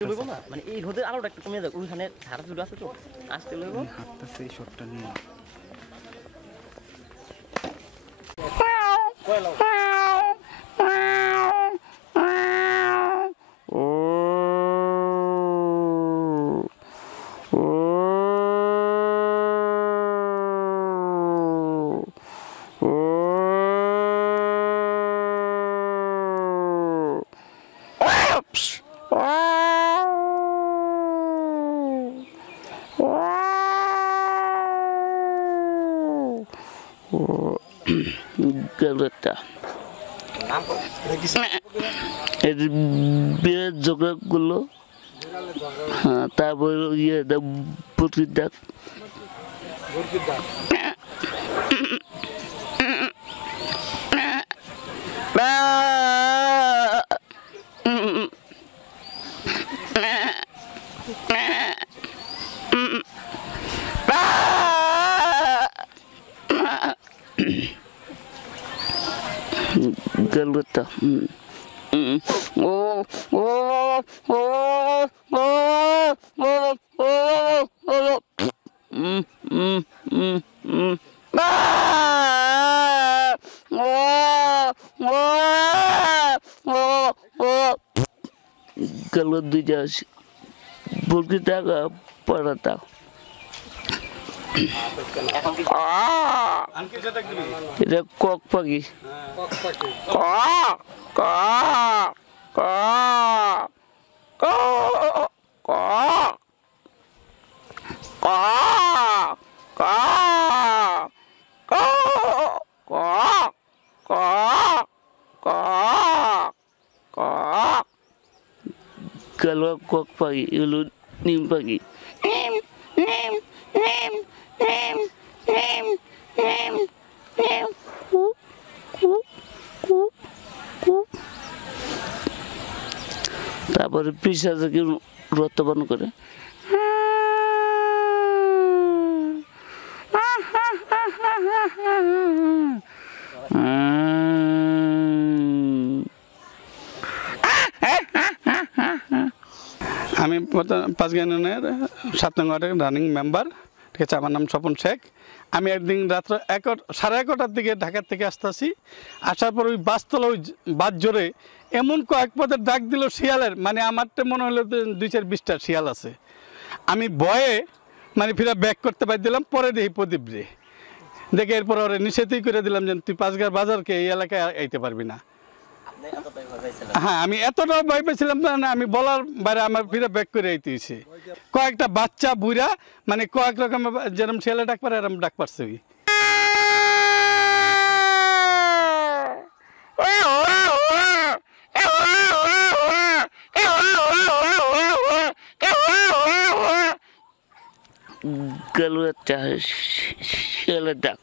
লইব না মানে এই রোদের আলোটা একটু কমে যাক ওইখানে ঝাড়া ঝুড়ে আছে তো আসতে লইব হাতটা সেই শটটা নিয়ে Galata. এর বিয়ের জোগাড়গুলো হ্যাঁ তারপর ইয়ে বরকির ডাক Galata. Kalau dia berkita ke parata. Itu kok pagi. Kalau kok pagi, itu nim pagi. তারপরে পিসা থেকে রক্তপান করে আমি পাঁচগাঁ ইউনিয়নের 7 নং ওয়ার্ডের রানিং মেম্বার। ঠিক আছে, আমার নাম স্বপন শেখ। আমি একদিন রাত্র 11:30টার দিকে ঢাকা থেকে আসতেছি। আসার পর ওই বাসতলা ওই বাস জোরে এমন কয়েক পদের ডাক দিল শিয়ালের, মানে আমারটা মনে হলো 2-4-20টা শিয়াল আছে। আমি ভয়ে মানে ফিরে ব্যাক করতে পারি দিলাম। পরে দেখি প্রদীপ রে দেখে এরপর ওরা নিষেধই করে দিলাম যে তুই পাঁচগাঁ বাজারকে এই এলাকায় আইতে পারবি না। হ্যাঁ, আমি এতটাও ভয় পেয়েছিলাম না, আমি বলার বাইরে আমার ফিরে ব্যাক করে আইতেছি। কয়েকটা বাচ্চা বুড়া মানে কয়েক রকম যেরকম ছেলে ডাক পারে এরকম ডাক পারছে। Galata ছেলে ডাক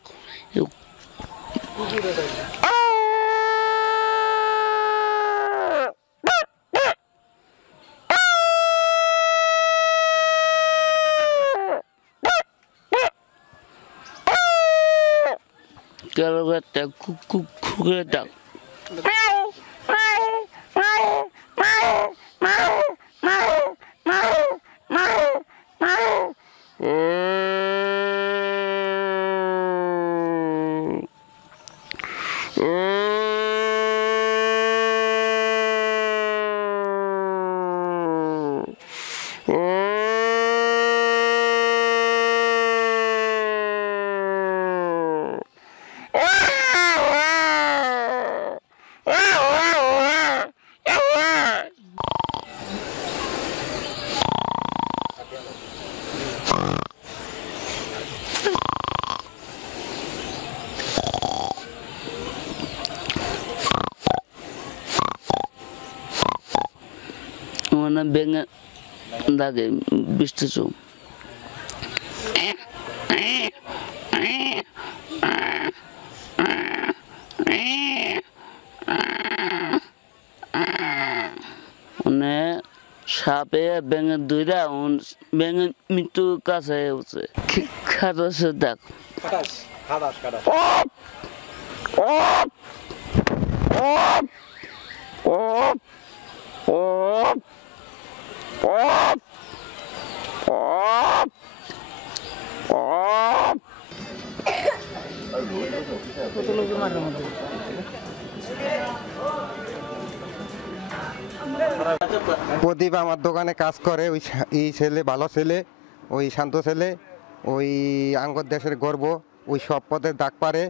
Galata কুকুরের ডাক mana benga dage bistisu one সাপে ব্যাঙের দুইটা ব্যাঙের মৃত্যু কাছে হচ্ছে খাটাসে দেখ প্রদীপ আমার দোকানে কাজ করে, ওই এই ছেলে ভালো ছেলে, ওই শান্ত ছেলে, ওই আঙ্গর দেশের গর্ব, ওই সব পদের দাগ পারে।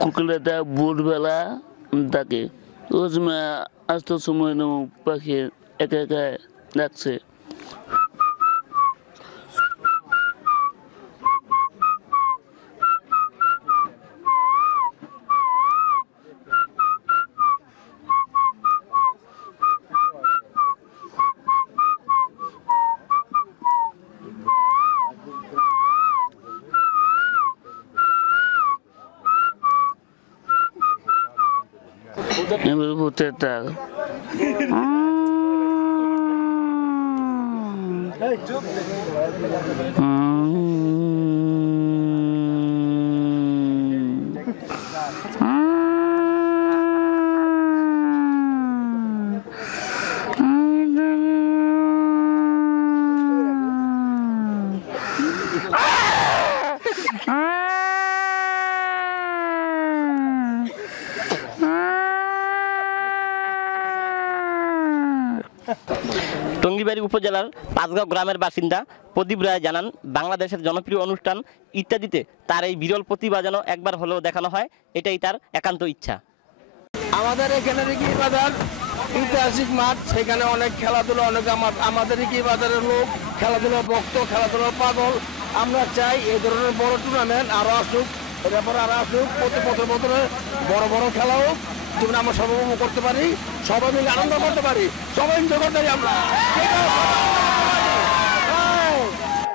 কুকুরটা ভোরবেলা ডাকে, ওই সময় আসতে সময় পাখি একা একা ডাকছে। এবার ভূতের ডাক। টঙ্গিবাড়ি উপজেলার পাঁচগাঁও গ্রামের বাসিন্দা প্রদীপ রায় জানান, বাংলাদেশের জনপ্রিয় অনুষ্ঠান ইত্যাদিতে তার এই বিরল প্রতিভা যেন একবার হলেও দেখানো হয়, এটাই তার একান্ত ইচ্ছা। আমাদের এখানে রিকি বাজার ঐতিহাসিক মাঠ, সেখানে অনেক খেলাধুলা, অনেক আমাদের রিকি বাজারের লোক খেলাধুলা ভক্ত, খেলাধুলার পাগল। আমরা চাই এই ধরনের বড় টুর্নামেন্ট আরও আসুক, এটার পরে আরও আসুক, প্রতি বছর বছরে বড় বড় খেলা হোক, যেমন আমরা সর্বভৌম করতে পারি, সবাই মিলে আনন্দ করতে পারি, সবাই এনজয় করতে পারি আমরা।